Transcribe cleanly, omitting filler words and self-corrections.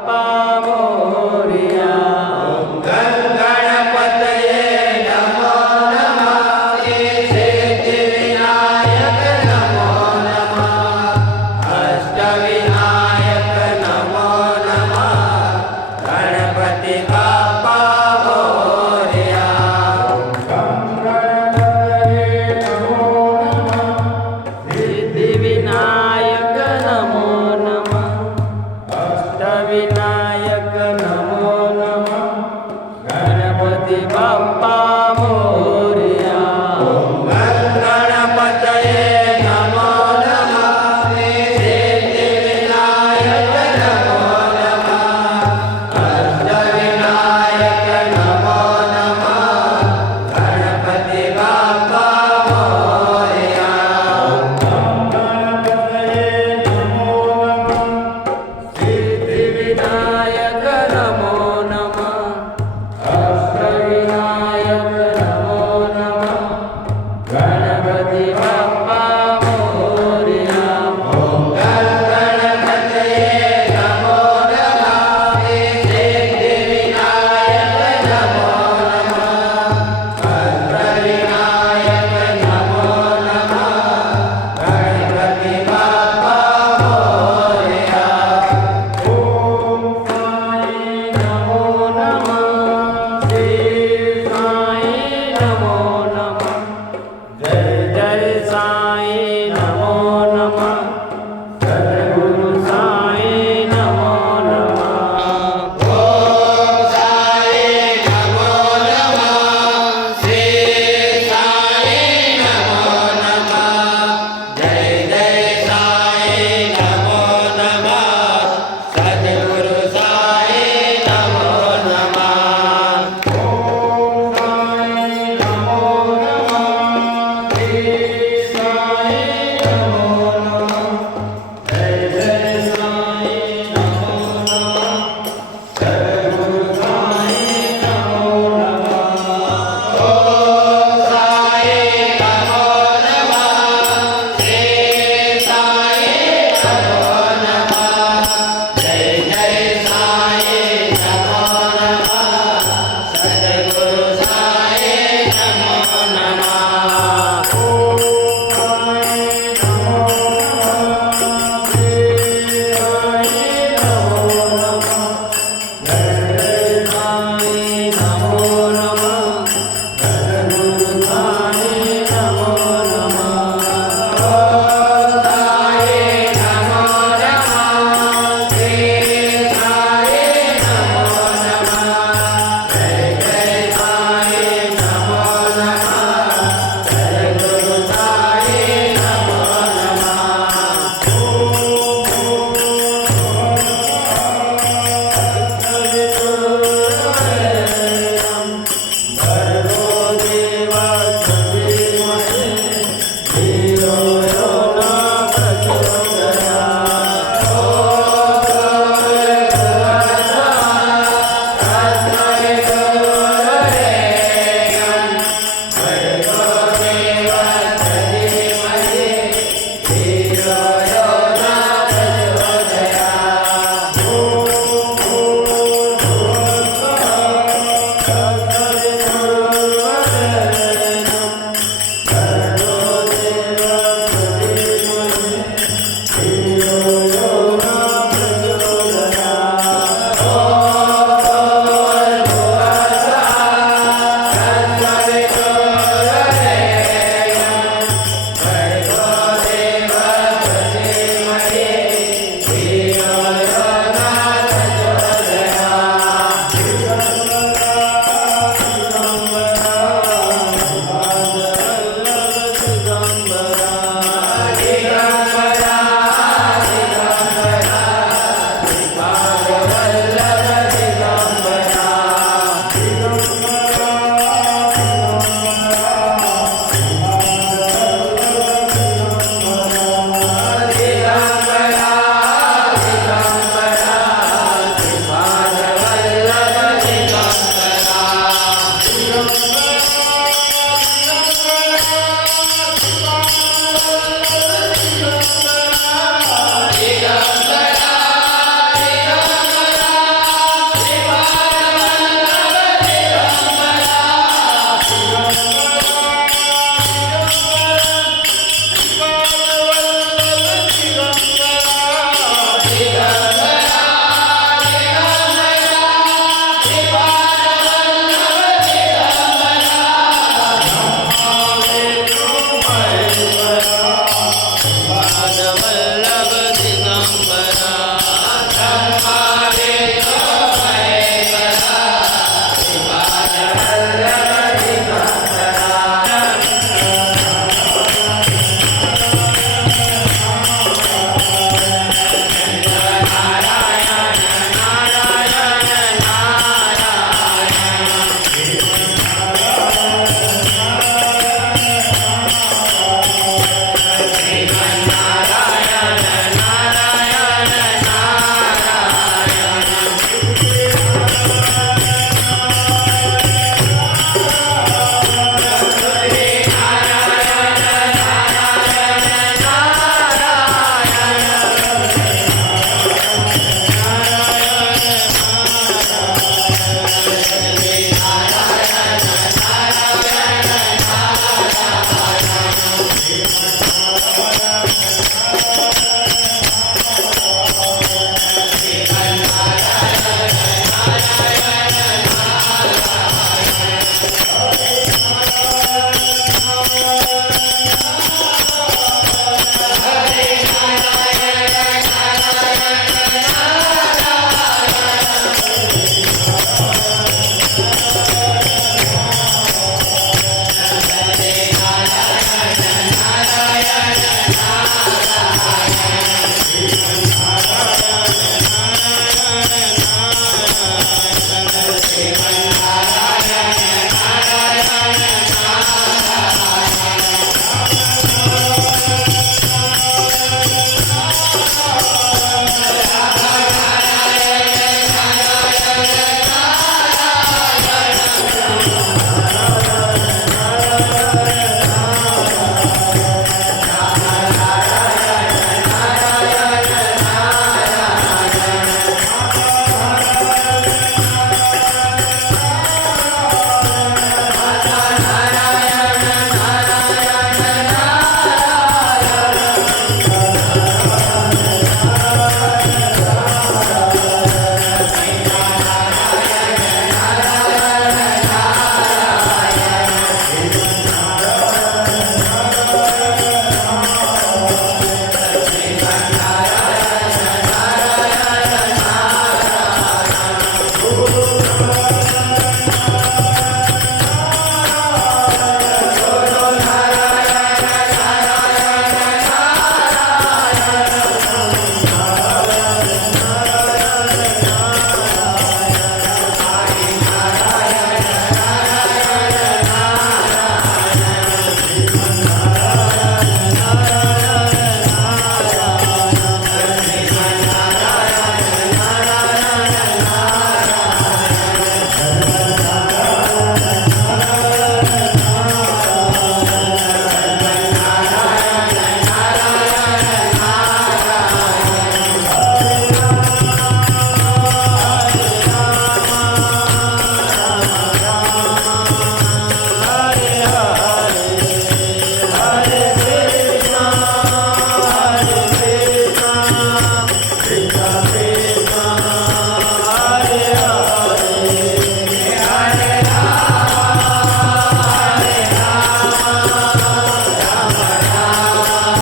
मोरया. गणपतये नमो नमः. सिद्धिविनायक नमो नमः. अष्टविनायक नमो नमः. गणपती बाप्पा मोरया. सिद्धिविनायक नमो नमः. अष्टविनायक नमो नमः. गणपती बाप्पा मोरया. गणपतये नमो नमः. सिद्धिविनायक नमो नमः. अष्टविनायक नमो नमः. गणपती बाप्पा मोरया. सिद्धिविनायक नमो नमः. अष्टविनायक नमो नमः. गणपती बाप्पा मोरया. गणपतये नमो नमः. सिद्धिविनायक नमो नमः. अष्टविनायक नमो नमः. गणपती बाप्पा मोरया. नमो नमः. श्री साई नमो नमः. जय जय साई नमो नमः. सद्गुरु साई नमो नमः. ओम साई नमो नमः. श्री साई नमो नमः. जय जय साई नमो नमः. सद्गुरु साई नमो नमः. ओम साई नमो नमः. श्री साई नमो नमः. जय जय साई नमो नमः. सद्गुरु साई नमो नमः. ओम साई नमो नमः. श्री साई नमो नमः. जय जय साई नमो नमः. सद्गुरु साई नमो नमः. ओम साई नमो नमः. श्री साई नमो नमः.